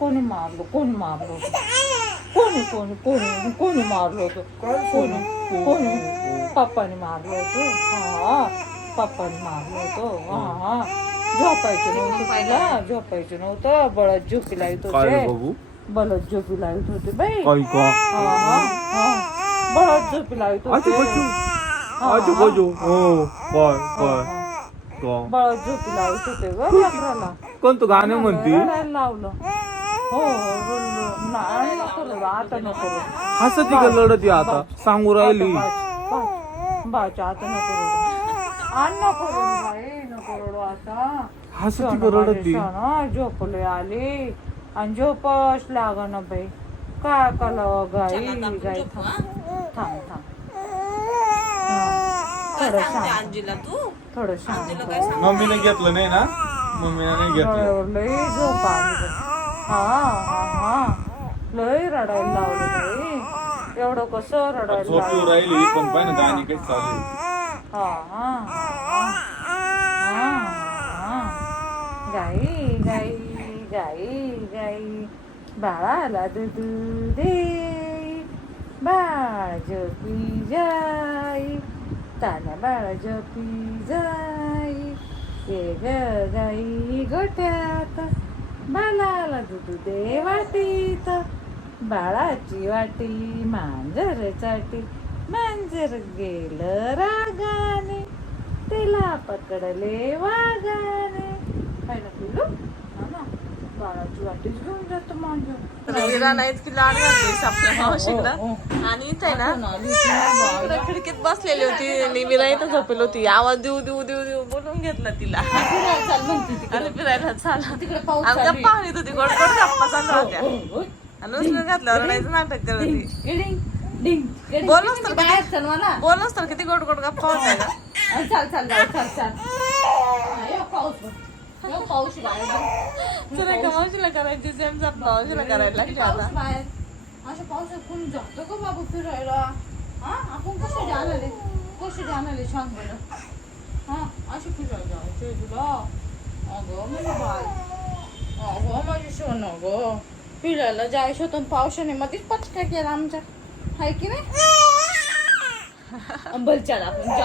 कोणी मारलं कोणी मारलं होतं कोणी कोणी कोणी कोणी मारलं होतं कोणी कोणी पप्पाने मारलं होतं हा पप्पाने मारलं होतं हा झोपायचं नव्हतं तिला झोपायचं नव्हतं बळत झोपी लावत होते बळत झोपी लावत होते बाई बळत झोपी लावत होते बळत झोपी लावत होते ग लेकराला कोणतं गाणं म्हणते लावलं हो नाही नको रडू, आता नको रडू. हसती का लढती आता सांगू राहिली बाच्या आता नको रडू आण नको रडू बाई नको रडू आता हसती का रडती झोपले आली आणि झोपच लागा ना बाई काय कला गाई गाई थांब थांब थोडं शांत थोडं शांत मम्मीने घेतलं नाही ना मम्मीने नाही घेतलं लई झोप आली हा लई रडायला लावलं बाई एवढं कसं रडायला झोपी राहिली पण पाहिजे गाणी काही चालू गाई गाई गाई गाई बाळाला दूध दे बाळ झोपी जाई ताना बाळ झोपी जाई ये ग गाई गोठ्यात बाळाला दूध दे वाटीत बाळाची वाटी मांजर चाटी मांजर गेलं रागाने तिला पकडले वागाने काय ना पिलू ना बाळाची वाटीच घेऊन जातो मांजर विरा नाहीत की लाड घालतेस आपल्या मावशीला आणि इथे ना खिडकीत बसलेली होती आणि विरा इथं झोपेल होती आवाज देऊ देऊ देऊ देऊ बोलून घेतला तिला आणि फिरायला चालला आमच्या पाहुणीत होती गोड गोड गप्पा चालू होत्या आणि उचलून घातल्यावर रडायचं नाटक करत होती बोलच तर किती गोड गोड गप्पा होत्या का मावशीला करायची सेम मावशीला करायला लागली आता अशा पावसात कोणी जातो का बाबू फिरायला आपण कसे जाणारे सांग बरं अशी फिरायला जायचंय तुला अगं माझी बाय अगं माझी सोन अगं फिरायला जायचं होतं पावसाने मध्येच पचका केला आमच्या हाय की नाही अंबल चला आपण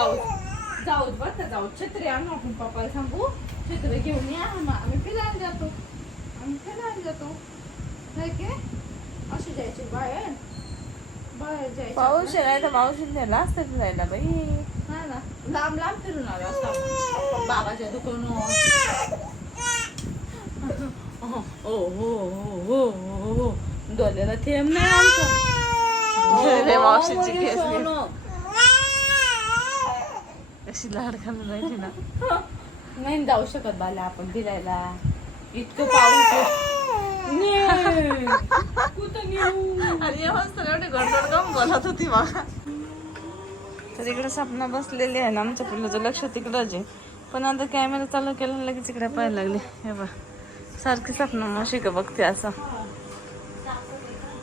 जाऊ बरं का जाऊ छत्री आणू आपण पप्पाला सांगू छत्री घेऊन या आम्ही फिरायला जातो हाय की नाही अशी जायची बाहेर जायचं पाऊस नाही तर मावशीने नेला असतं फिरायला बाई हा ना लांब फिरून आलो असता बाबाच्या दुकानावर हो डोल्याला थेंब नाही आमचं मावशीची केस कशी लाड घालून राहिली ना नाही जाऊ शकत बाला आपण फिरायला इतकं पाऊस आणि एवढे गडबड कम बोलत होती मला तर इकडे सपना बसलेली आहे ना आमच्या पिल्लूचं लक्ष तिकडंच आहे पण आता कॅमेरा चालू केला लगेच इकडे पाहायला लागले हे बा सारखी सपना मावशी का बघते असं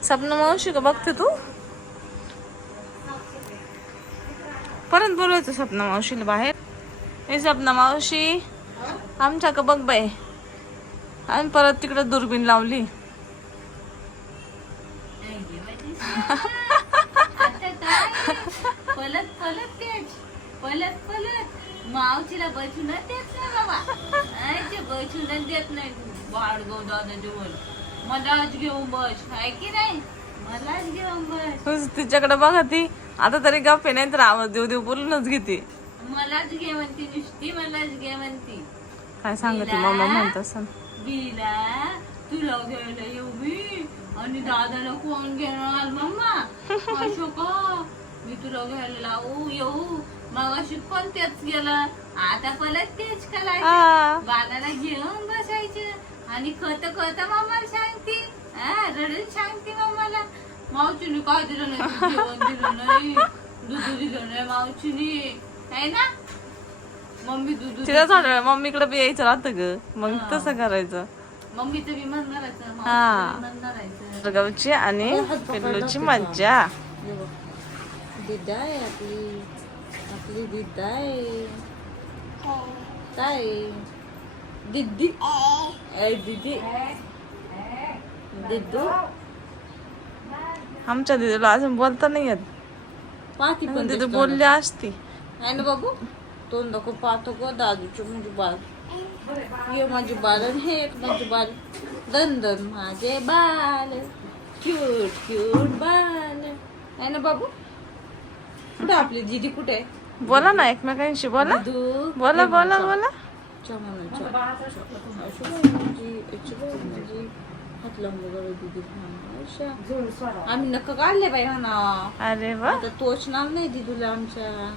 सपना मावशी का बघते तू परत बोलवायचं सपना मावशीला बाहेर हे सपना मावशी आमच्या का बघ बाई आणि परत तिकडे दुर्बीण लावली पलत मावशीला बसूनच देत नाही बाबा बसूनच देत नाही बाळगो दादा जेवण मलाच घेऊन बस आहे की नाही मलाच घेऊन बस तिच्याकडे बघा ती आता तरी गप्पे नाही तर आवाज देऊ देऊ बोलूनच घेते मलाच घे म्हणती नुसती मलाच घे म्हणती काय सांगते मम्मा म्हणत असं बिला तुला घ्यायला येऊ मी आणि दादाला कोण घेणार मम्मा अशोका मी तुला घ्यायला लावू येऊ मग अशी पण तेच गेलं आता परत तेच करायचं बालाला घेऊन बसायचं आणि खत मम्माला सांगते रडून सांगते मम्माला मावशीने काय दिलं नाही जेवण दिलं नाही दूध दिलं नाही मावशीने आहे ना मम्मी दूध तिला झालं मम्मीकडे बी यायचं राहतं ग मग तसं करायचं मम्मीचं बी म्हणणारायचं गावची आणि पिल्लूची मज्जा दिदा आहे आपली दिदा आहे काय दिदी दीदी दिदू आमच्या दिदीला अजून बोलता नाही येत. पाहती पण दिदी बोलली असती. आहे ना बाबू तोंड दाखव पाहतो ग दादूचे म्हणजे बाल ये माझे बाल आणि हे एक माझे बाल दन दन माझे बाल क्यूट क्यूट बाल आहे ना बाबू. कुठे आपली दीदी कुठे आहे? बोला ना एकमेकांशी बोला. दिदू बोला बोला बोला. हात लावून बघा दीदी. आम्ही नक्क काढले बाई हा ना. अरे वा. आता तोच नाव नाही दिदूला आमच्या.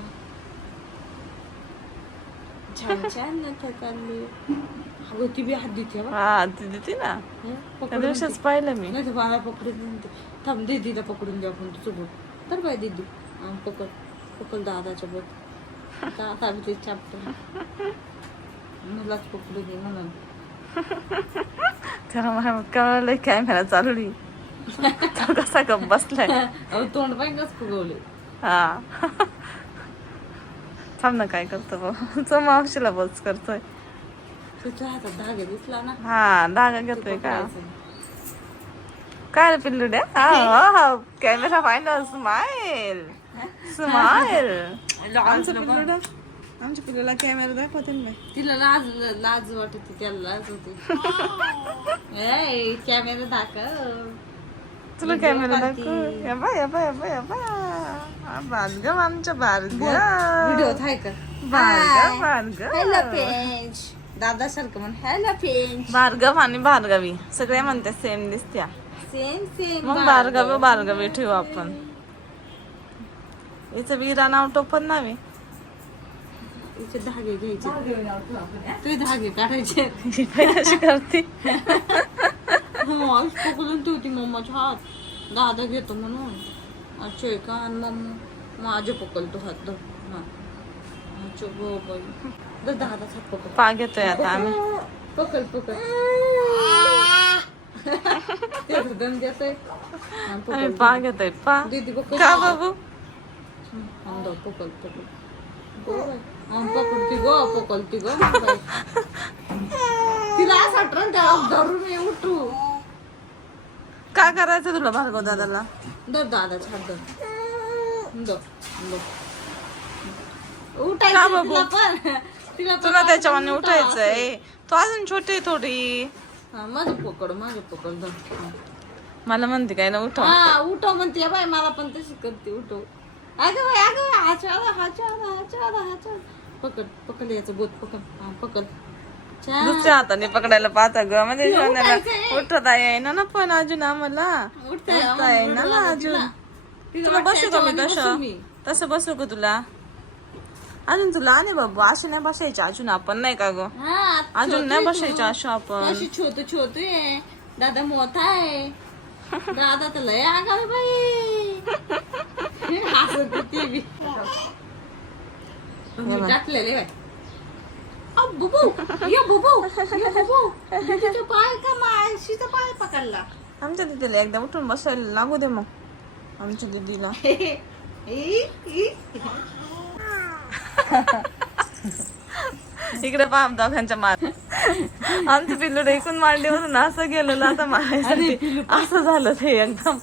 छान छान नख काढले. अगं ती बी हात देते बा. हा ती देते ना. त्या दिवशीच पाहिलं मी. नाही तर मला पकडून देते. थांब दीदीला पकडून द्या आपण तुझं बोट. तर बाय दीदी पकड पकड दादाच्या बोट. दादा बी ते चापतो. मलाच पकडू दे म्हणून. त्याला मला कळलं कॅमेरा चालू नाही. तो कसा गप बसलाय. अहो तोंड पाहिजेच फुगवले. हा थांब ना काय करतो भाऊ. तो मावशीला बोच करतोय. तुझ्या हातात धागे दिसला ना. हा धागा घेतोय का काय रे पिल्लुड्या. हा कॅमेरा फायनल स्माइल स्माइल. आमच्या पिल्लूला कॅमेरा दाखवते ना बाई. तिला लाज लाज वाटते त्याला लाज होते. ए कॅमेरा दाखव. तुला कॅमेरा दाखव. या बा भार्गव आमच्या भार्गव. व्हिडिओ आहे का? भार्गव हॅलो पेंच. दादा सारखं म्हण हॅलो पेंच. भार्गव आणि भार्गवी सगळे म्हणते सेम दिसत्या. Same same. मग भार्गवी ठेवू आपण. हिचं वीरा नाव टोपण नावे. इथे धागे घ्यायचे. ते धागे काढायचे. कशी करते. पकडून ठेवती मम्माच्या हात. दादा घेतो म्हणून. अच्छा का आणि मम्मा माझे पकडतो हात धर. हा अच्छा गो बाई. दादाच हात पकड. पा घेतोय आता आम्ही. पकड पकड. ते दम देतोय. आम्ही पा घेतोय पा. दीदी पकड. का बाबू. पकड पकड. पकडती गो पकडती गो. तिला असं ट्रन धरून ये उठू. काय करायचं तुला भार्गव दादाला. दर दादाच हात धर. का उठायचं बाबू? तिला पण. तिला पण तुला त्याच्यावाने असं उठायचंय. तो अजून छोटी आहे थोडी. हा, माझं पकड धर. हा. मला म्हणते काय ना उठव. हा उठव म्हणते बाई मला पण तशी करते उठव. अगं बाई हाचा पकड पकड याचं बोट पकड. हा पकड. छान. दुसऱ्या हाताने पकडायला पाहता ग. म्हणजे तिला सोन्याला उठायचंय. उठता येईना ना पण अजून आम्हाला. उठता येईना ना अजून. तुला बसू का मी तसं बसू का तुला. अजून तुला आले बाबू अशी नाही बसायचे अजून आपण नाही का ग. अजून नाही बसायचं असं आपण. अशी छोट आहे. दादा मोठा आहे. दादा तर लय आगाव बाई. हसत ती बी. मी टाकलेले बाई. बुबू ये बुबू दीदीचा पाय का माशीचा पाय पकडला. आमच्या दिदीला एकदा उठून बसायला लागू दे मग. आमच्या दिदीला इकडे पाम दोघांच्या मार. आमचं पिल्लू ऐकून मांडीवरून असं गेलं ना आता मारायसाठी. असं झालं ते एकदम.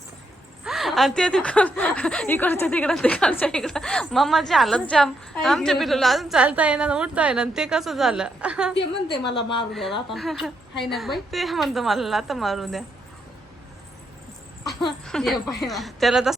आणि ते इकडच्या तिकडं तिकडच्या इकडं मम्माची हालत जाम. आमच्या पिल्लूला अजून चालता येणार उठता येणार. ते कसं झालं. ते म्हणते मला मारू द्या आता. हाय ना बाई. ते म्हणतो मला आता मारू द्या. ये बाई त्याला